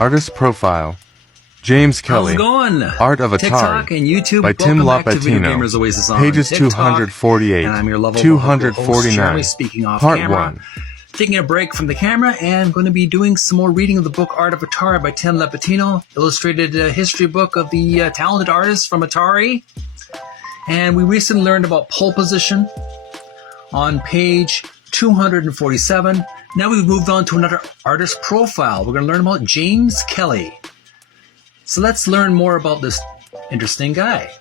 Artist Profile. James Kelly. How's it going? Art of Atari. TikTok and YouTube. By Tim Welcome back to Video Lapetino. Gamers Oasis on Pages TikTok, 248. and I'm your lovable 249. Jeremy, speaking off Part camera. 1. Taking a break from the camera and going to be doing some more reading of the book Art of Atari by Tim Lapetino, illustrated history book of the talented artists from Atari. And we recently learned about pole position on page 247. Now we've moved on to another artist profile. We're going to learn about James Kelly. So let's learn more about this interesting guy.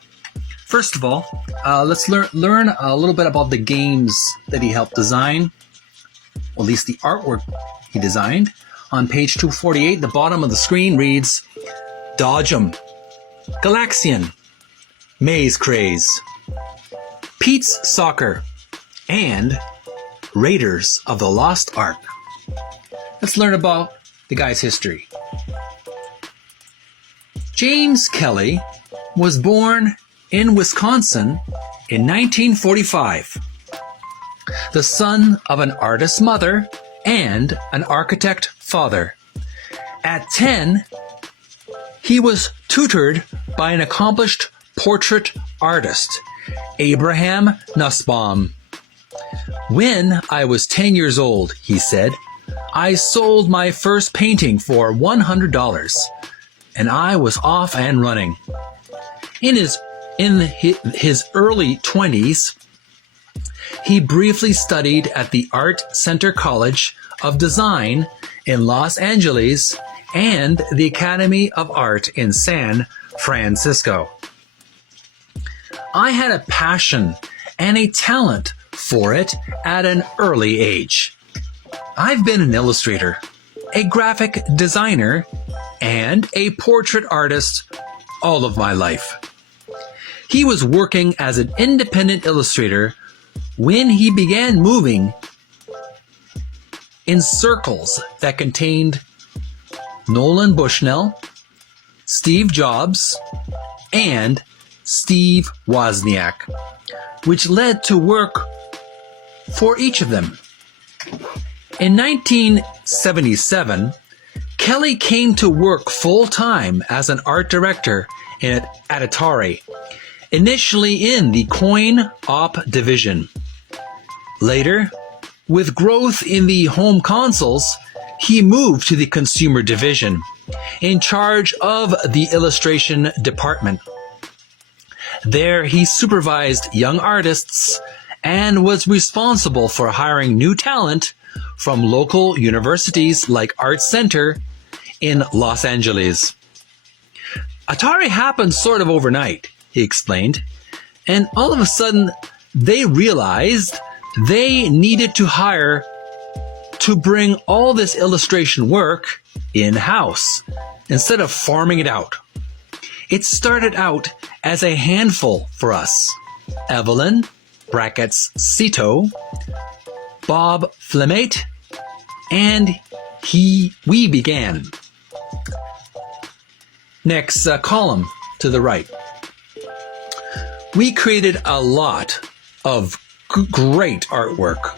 First of all, let's learn a little bit about the games that he helped design, or at least the artwork he designed. On page 248, the bottom of the screen reads, Dodge 'em, Galaxian, Maze Craze, Pete's Soccer, and Raiders of the Lost Ark. Let's learn about the guy's history. James Kelly was born in Wisconsin in 1945, the son of an artist mother and an architect father. At 10, he was tutored by an accomplished portrait artist, Abraham Nussbaum. When I was 10 years old, he said, I sold my first painting for $100. And I was off and running. In his early 20s, he briefly studied at the Art Center College of Design in Los Angeles and the Academy of Art in San Francisco. I had a passion and a talent for it at an early age. I've been an illustrator, a graphic designer, and a portrait artist all of my life. He was working as an independent illustrator when he began moving in circles that contained Nolan Bushnell, Steve Jobs, and Steve Wozniak, which led to work for each of them. In 1977, Kelly came to work full-time as an art director at Atari, initially in the coin-op division. Later, with growth in the home consoles, he moved to the consumer division, in charge of the illustration department. There, he supervised young artists and was responsible for hiring new talent from local universities like Art Center in Los Angeles. Atari happened sort of overnight, he explained, and all of a sudden they realized they needed to hire to bring all this illustration work in-house instead of farming it out. It started out as a handful for us. Evelyn, brackets Cito, Bob Flemate, and we began. Next column to the right. We created a lot of great artwork.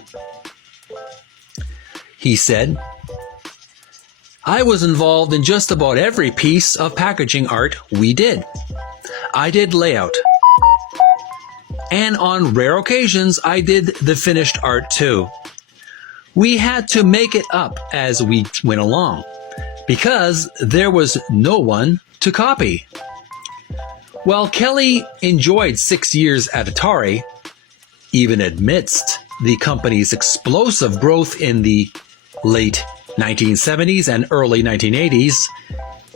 He said, I was involved in just about every piece of packaging art we did. I did layout. And on rare occasions, I did the finished art too. We had to make it up as we went along, because there was no one to copy. While Kelly enjoyed 6 years at Atari, even amidst the company's explosive growth in the late 1970s and early 1980s,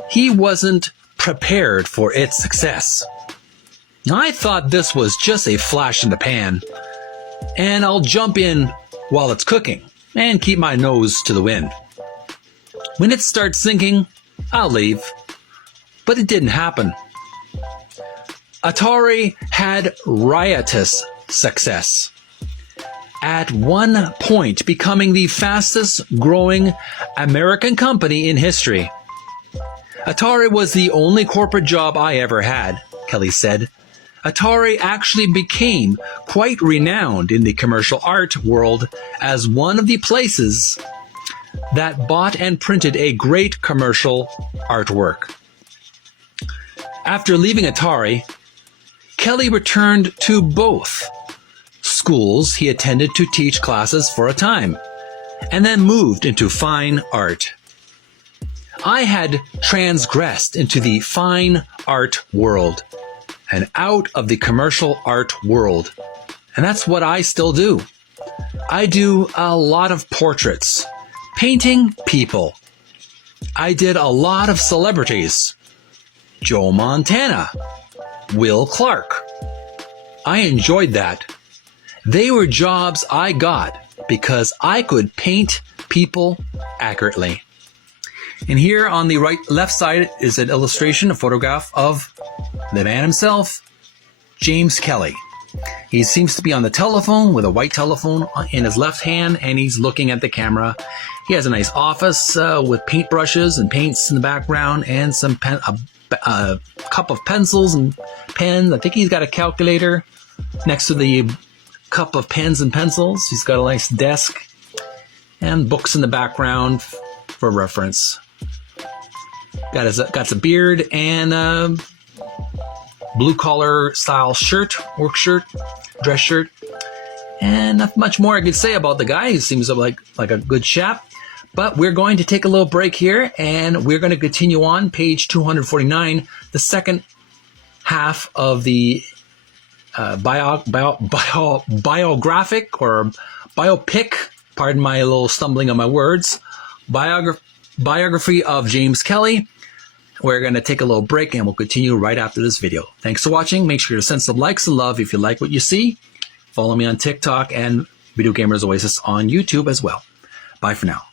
he wasn't prepared for its success. I thought this was just a flash in the pan, and I'll jump in while it's cooking and keep my nose to the wind. When it starts sinking, I'll leave. But it didn't happen. Atari had riotous success, at one point becoming the fastest growing American company in history. Atari was the only corporate job I ever had, Kelly said. Atari actually became quite renowned in the commercial art world as one of the places that bought and printed a great commercial artwork. After leaving Atari, Kelly returned to both schools he attended to teach classes for a time, and then moved into fine art. I had transgressed into the fine art world and out of the commercial art world. And that's what I still do. I do a lot of portraits, painting people. I did a lot of celebrities. Joe Montana, Will Clark. I enjoyed that. They were jobs I got because I could paint people accurately. And here on the left side is an illustration, a photograph of the man himself, James Kelly. He seems to be on the telephone with a white telephone in his left hand, and he's looking at the camera. He has a nice office with paintbrushes and paints in the background, and some a cup of pencils and pens. I think he's got a calculator next to the cup of pens and pencils. He's got a nice desk and books in the background for reference. Got some beard and a blue collar style shirt, work shirt, dress shirt, and not much more I could say about the guy. He seems like a good chap. But we're going to take a little break here, and we're going to continue on page 249, the second half of the biographic or biopic, pardon my little stumbling on my words, biography of James Kelly. We're going to take a little break, and we'll continue right after this video. Thanks for watching. Make sure to send some likes and love if you like what you see. Follow me on TikTok and Video Gamers Oasis on YouTube as well. Bye for now.